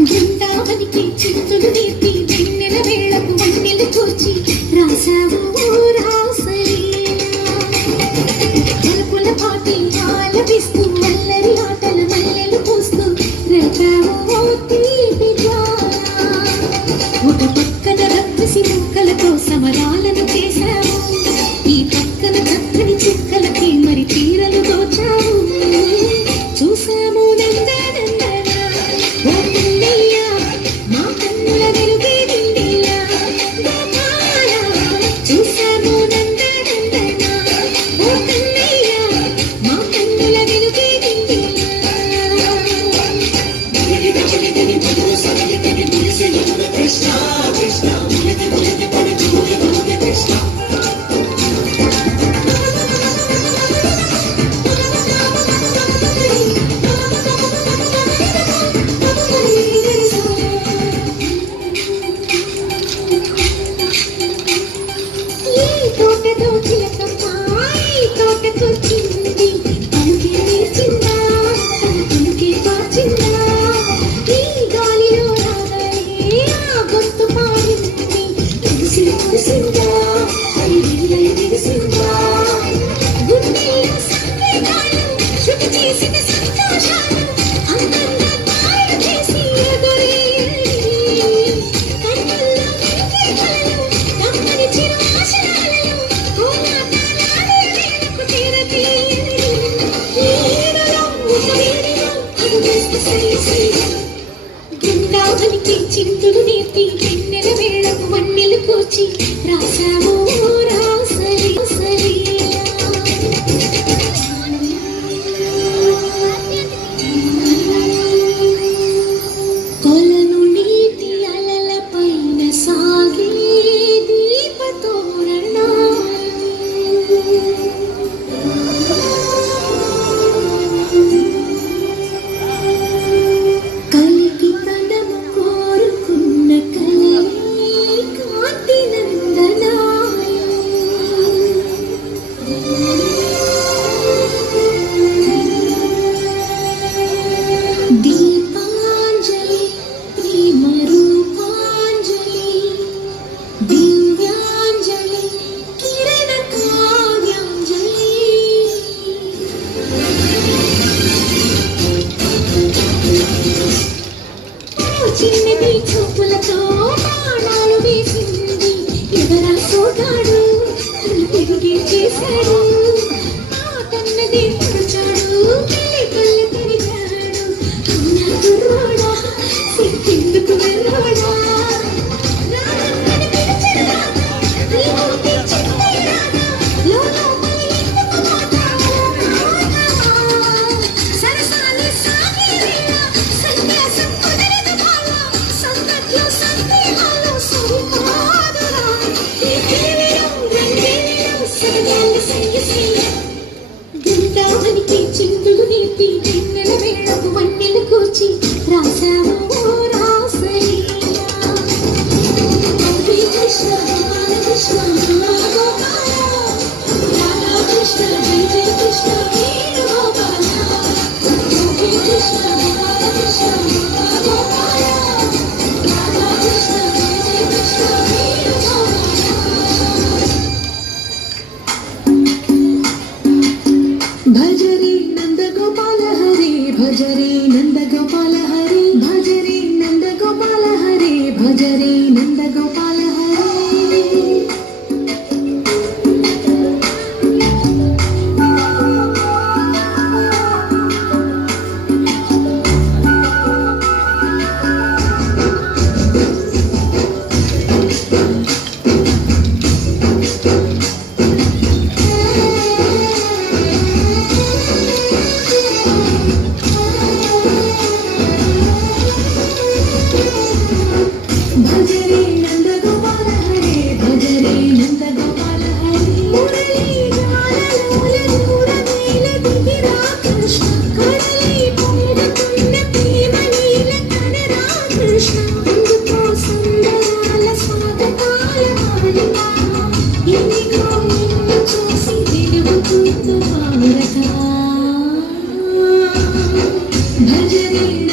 బృందావనికి చింతులు నేర్పి వెన్నెల వేళకు వన్నెలు కూర్చి రాసావు రాసలీలా తలుపుల పాటి ఆలపిస్తూ అల్లరి ఆటల మల్లెలు పూస్తూ రేపావు తీపి జ్వాల ఒక పక్కన రక్కసి ముక్కలతో సమరాలను చేశావు ఈ పక్కన చక్కని చుక్కలకి మరి తీరలు దోచావు చూసాము బృందావనికి చింతులు నేర్పి వెన్నెల వేళకు వన్నెలు కూర్చి రాసావు కొలను నీటి అలల పైన సాగే దీపతోరణా చిన్నది చూపులతో బాణాలు వేసింది ఎవరా సోగాడు తిరిగి చేశాడు ఆటన్నది పుడుచాడు పెళ్లి కళ్ళు తిరిగాడు అన్నా కుర్రోడా సిగ్గెందుకు వెళ్ళోడా బృందావనికి చింతులు నేర్పి వెన్నెల వేళకు వన్నెలు కూర్చి రాసావు రాసలీలా కృష్ణ కృష్ణ రాధా కృష్ణ జయ జయ కృష్ణ వేణుగోపాల కృష్ణ కృష్ణ రాధా కృష్ణ జయ జయ కృష్ణ వేణుగోపాల భజరే నంద గోపాల హరే భజరే నంద గోపాల హరే భజరే నంద గోపాల హరే భజరే నంద గోపాల హరే నిన్ను చూసి వెలుగుతూ పారతా భజ నిన్న